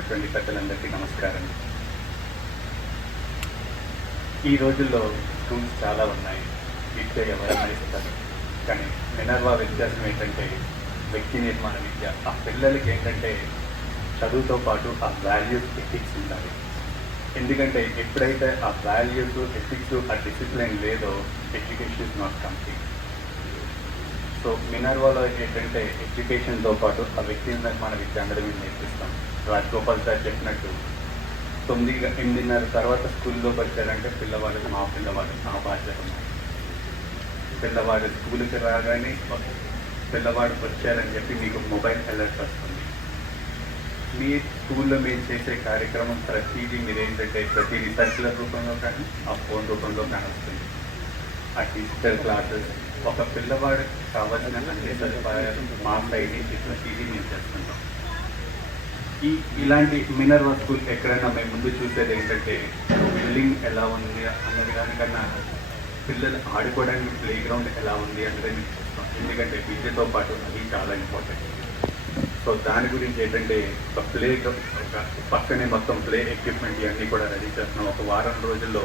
ఉన్నటువంటి పెద్దలందరికీ నమస్కారం. ఈ రోజుల్లో స్కూల్స్ చాలా ఉన్నాయి. విద్య ఎవరైనా ఇస్తారు. కానీ మినర్వా వ్యత్యాసం ఏంటంటే వ్యక్తి నిర్మాణ విద్య ఆ పిల్లలకి ఏంటంటే చదువుతో పాటు ఆ వాల్యూస్ ఎథిక్స్ ఉండాలి. ఎందుకంటే ఎప్పుడైతే ఆ వాల్యూస్ ఎథిక్స్ ఆ డిసిప్లిన్ లేదో education is not complete so మినర్వాలో ఏంటంటే ఎడ్యుకేషన్తో పాటు ఆ వ్యక్తి నిర్మాణ విద్య అందరూ మేము నేర్పిస్తాం. రాజగోపాల్ సార్ చెప్పినట్టు తొమ్మిది ఎనిమిదిన్నర తర్వాత స్కూల్లోకి వచ్చారంటే పిల్లవాడు మా పిల్లవాడు మా బాధ్యత పిల్లవాడు స్కూల్కి రాగానే పిల్లవాడు వచ్చారని చెప్పి మీకు మొబైల్ అలర్ట్ వస్తుంది. మీ స్కూల్లో మీరు చేసే కార్యక్రమం ప్రతిదీ మీరు ఏంటంటే ప్రతిదీ రూపంలో కానీ ఆ ఫోన్ రూపంలో కానీ వస్తుంది. ఆ డిజిటల్ క్లాసెస్ ఒక పిల్లవాడికి కావాల్సిన అన్ని సదుపాయాలు మా సైడ్ నుంచి మేము చేస్తుంటాం. ఈ ఇలాంటి మినర్ వస్తువులు ఎక్కడైనా మేము ముందు చూసేది ఏంటంటే బిల్డింగ్ ఎలా ఉంది అన్నది దానికన్నా పిల్లలు ఆడుకోవడానికి ప్లే గ్రౌండ్ ఎలా ఉంది అన్నది మేము చూస్తాం. ఎందుకంటే విద్యతో పాటు అది చాలా ఇంపార్టెంట్ సో దాని గురించి ఏంటంటే ఒక ప్లే ఒక పక్కనే మొత్తం ప్లే ఎక్విప్మెంట్ ఇవన్నీ కూడా రెడీ చేస్తున్నాం. ఒక వారం రోజుల్లో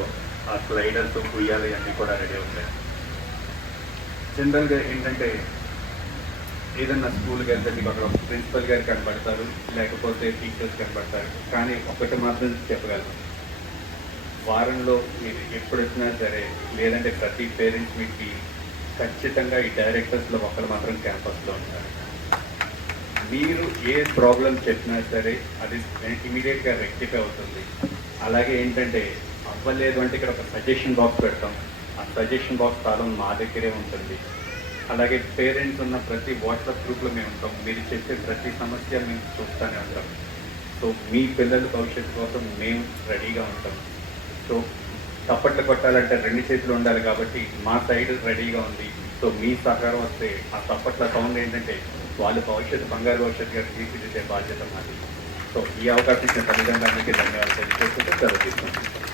ఆ స్లైడర్తో ఉయ్యాలి అన్నీ కూడా రెడీ ఉంటాయి. జనరల్గా ఏంటంటే ఏదన్నా స్కూల్కి వెళ్తే మీకు అక్కడ ప్రిన్సిపల్ గారు కనబడతారు లేకపోతే టీచర్స్ కనబడతారు కానీ ఒకటి మాత్రం చెప్పగలను. వారంలో మీరు ఎప్పుడు వచ్చినా సరే లేదంటే ప్రతి పేరెంట్స్ మీట్కి ఖచ్చితంగా ఈ డైరెక్టర్స్లో ఒకరు మాత్రం క్యాంపస్లో ఉంటారు. మీరు ఏ ప్రాబ్లం చెప్పినా సరే అది ఇమీడియట్గా రెక్టిఫై అవుతుంది. అలాగే ఏంటంటే అవ్వలేదు అంటే ఇక్కడ ఒక సజెషన్ బాక్స్ పెడతాం. ఆ సజెషన్ బాక్స్ తాళం మా దగ్గరే ఉంటుంది. అలాగే పేరెంట్స్ ఉన్న ప్రతి వాట్సాప్ గ్రూప్లో మేము ఉంటాం. మీరు చేసే ప్రతి సమస్య మేము చూస్తూనే ఉంటాం. సో మీ పిల్లల భవిష్యత్తు కోసం మేము రెడీగా ఉంటాం. సో తప్పట్లు కొట్టాలంటే రెండు చేతులు ఉండాలి కాబట్టి మా సైడ్ రెడీగా ఉంది. సో మీ సహకారం వస్తే ఆ తప్పట్ల సౌండ్ ఏంటంటే వాళ్ళ భవిష్యత్తు బంగారు భవిష్యత్తుగా తీర్చిదిద్దే బాధ్యత మాది. సో ఈ అవకాశం ఇచ్చిన తల్లిదండ్రులందరికీ ధన్యవాదాలు తెలియజేసుకుంటూ సెలవు తీసుకుంటాం